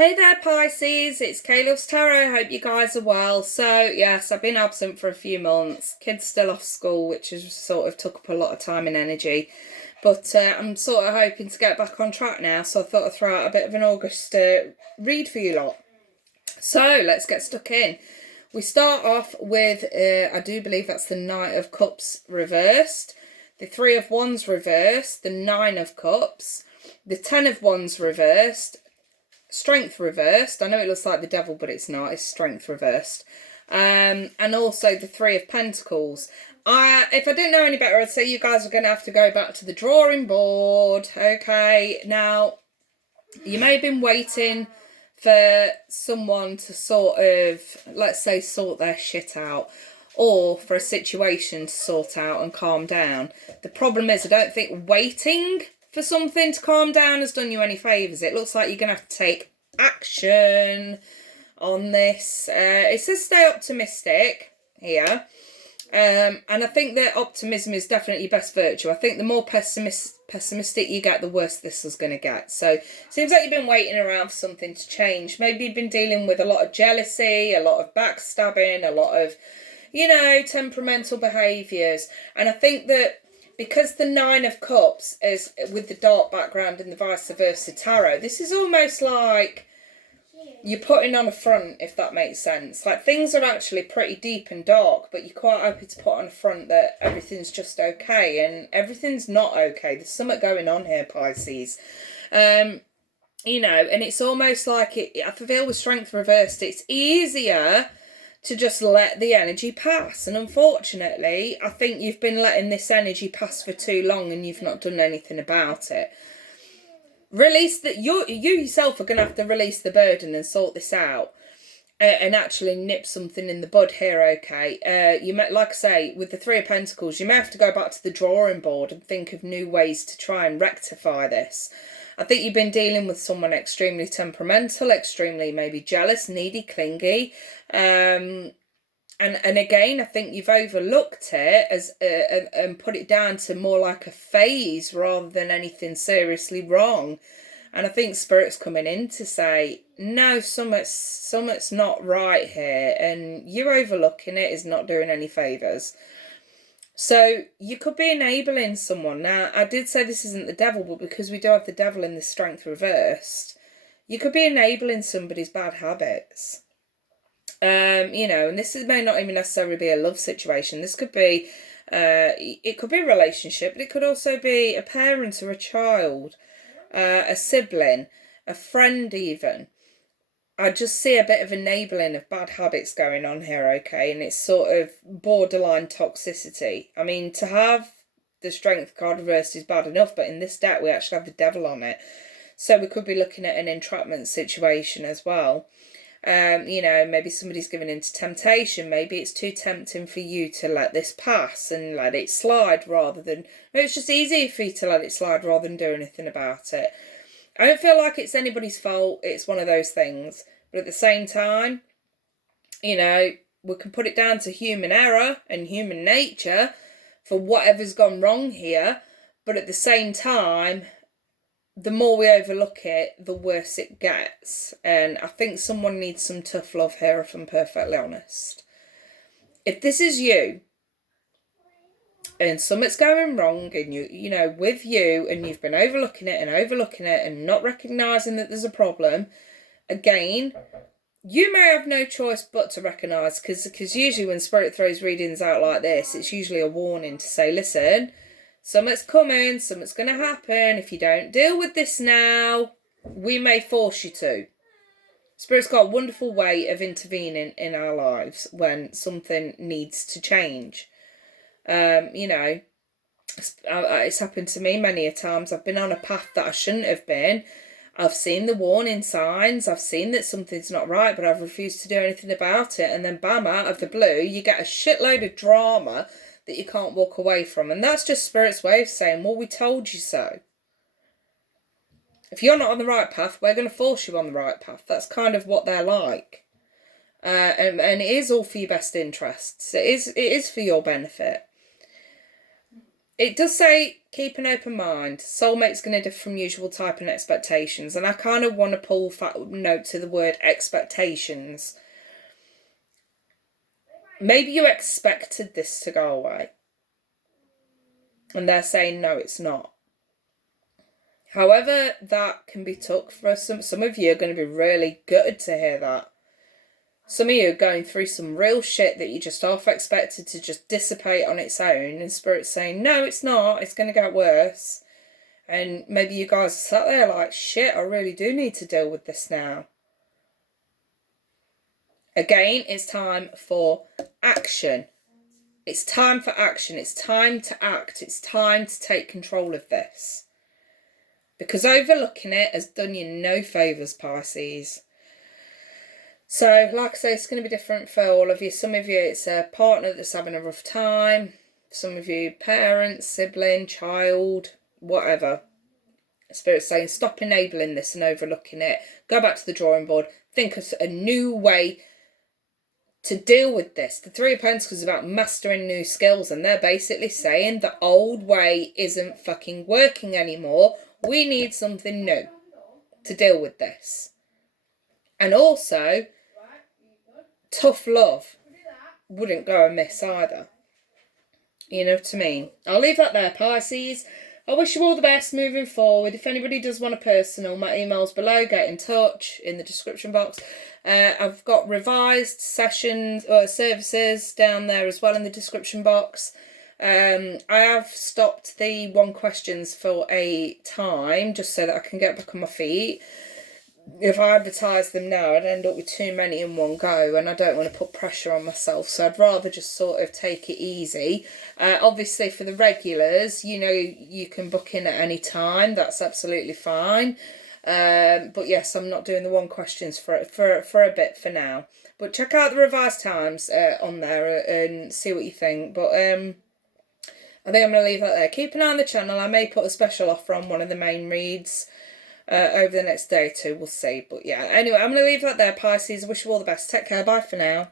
Hey there Pisces, it's Kayla's Tarot. Hope you guys are well. So yes, I've been absent for a few months. Kids still off school, which has sort of took up a lot of time and energy. But I'm sort of hoping to get back on track now, so I thought I'd throw out a bit of an August read for you lot. So let's get stuck in. We start off with, I do believe that's the Knight of Cups reversed, the Three of Wands reversed, the Nine of Cups, the Ten of Wands reversed, Strength reversed. I know it looks like the Devil, but it's not. It's Strength reversed. And also the Three of Pentacles. If I didn't know any better, I'd say you guys are going to have to go back to the drawing board. Okay, now, you may have been waiting for someone to sort of, let's say, sort their shit out, or for a situation to sort out and calm down. The problem is, I don't think waiting for something to calm down has done you any favours. It looks like you're going to have to take action on this. It says stay optimistic here. And I think that optimism is definitely your best virtue. I think the more pessimistic you get, the worse this is going to get. So it seems like you've been waiting around for something to change. Maybe you've been dealing with a lot of jealousy, a lot of backstabbing, a lot of, you know, temperamental behaviours. And I think that because the Nine of Cups is with the dark background in the vice versa tarot, this is almost like you're putting on a front, if that makes sense. Like, things are actually pretty deep and dark, but you're quite happy to put on a front that everything's just okay, and everything's not okay. There's something going on here, Pisces. You know, and it's almost like, I feel with Strength reversed, it's easier to just let the energy pass. And unfortunately, I think you've been letting this energy pass for too long and you've not done anything about it. Release that. You yourself are going to have to release the burden and sort this out, and actually nip something in the bud here, okay? You may, like I say, with the Three of Pentacles, you may have to go back to the drawing board and think of new ways to try and rectify this. I think you've been dealing with someone extremely temperamental, extremely maybe jealous, needy, clingy. And again, I think you've overlooked it as and put it down to more like a phase rather than anything seriously wrong. And I think Spirit's coming in to say, no, something's not right here, and you're overlooking it is not doing any favours. So you could be enabling someone. Now, I did say this isn't the Devil, but because we do have the Devil in the Strength reversed, you could be enabling somebody's bad habits. You know, and this may not even necessarily be a love situation. This could be, it could be a relationship, but it could also be a parent or a child, a sibling, a friend even. I just see a bit of enabling of bad habits going on here, okay? And it's sort of borderline toxicity. I mean, to have the Strength card reversed is bad enough, but in this deck we actually have the Devil on it. So we could be looking at an entrapment situation as well. You know, maybe somebody's given into temptation. Maybe it's too tempting for you to let this pass and let it slide rather than... It's just easier for you to let it slide rather than do anything about it. I don't feel like it's anybody's fault. It's one of those things. But at the same time, you know, we can put it down to human error and human nature for whatever's gone wrong here. But at the same time, the more we overlook it, the worse it gets. And I think someone needs some tough love here, if I'm perfectly honest. If this is you, and something's going wrong, and you know, with you, and you've been overlooking it and not recognising that there's a problem, again, you may have no choice but to recognise, because usually when Spirit throws readings out like this, it's usually a warning to say, listen, something's coming, something's going to happen. If you don't deal with this now, we may force you to. Spirit's got a wonderful way of intervening in our lives when something needs to change. You know, it's happened to me many a times. I've been on a path that I shouldn't have been. I've seen the warning signs. I've seen that something's not right, but I've refused to do anything about it. And then bam, out of the blue, you get a shitload of drama that you can't walk away from. And that's just Spirit's way of saying, well, we told you so. If you're not on the right path, we're going to force you on the right path. That's kind of what they're like. And it is all for your best interests. It is for your benefit. It does say keep an open mind. Soulmate's going to differ from usual type and expectations. And I kind of want to pull note to the word expectations. Maybe you expected this to go away. And they're saying, no, it's not. However, that can be took for some of you are going to be really gutted to hear that. Some of you are going through some real shit that you just half expected to just dissipate on its own, and Spirit's saying, no, it's not, it's going to get worse. And maybe you guys are sat there like, shit, I really do need to deal with this now. Again, it's time for action. It's time for action. It's time to act. It's time to take control of this. Because overlooking it has done you no favours, Pisces. So, like I say, it's going to be different for all of you. Some of you, it's a partner that's having a rough time. Some of you, parents, sibling, child, whatever. Spirit's saying, stop enabling this and overlooking it. Go back to the drawing board. Think of a new way to deal with this. The Three of Pentacles is about mastering new skills. And they're basically saying the old way isn't fucking working anymore. We need something new to deal with this. And also, tough love wouldn't go amiss either. You know what I mean? I'll leave that there, Pisces. I wish you all the best moving forward. If anybody does want a personal, my email's below. Get in touch in the description box. I've got revised sessions or services down there as well in the description box. I have stopped the one questions for a time just so that I can get back on my feet. If I advertise them now, I'd end up with too many in one go, and I don't want to put pressure on myself, so I'd rather just sort of take it easy. Obviously, for the regulars, you know, you can book in at any time. That's absolutely fine. But yes, I'm not doing the one questions for a bit for now. But check out the revised times on there and see what you think. But I think I'm going to leave that there. Keep an eye on the channel. I may put a special offer on one of the main reads over the next day or two. We'll see. But yeah, anyway, I'm going to leave that there, Pisces. I wish you all the best. Take care. Bye for now.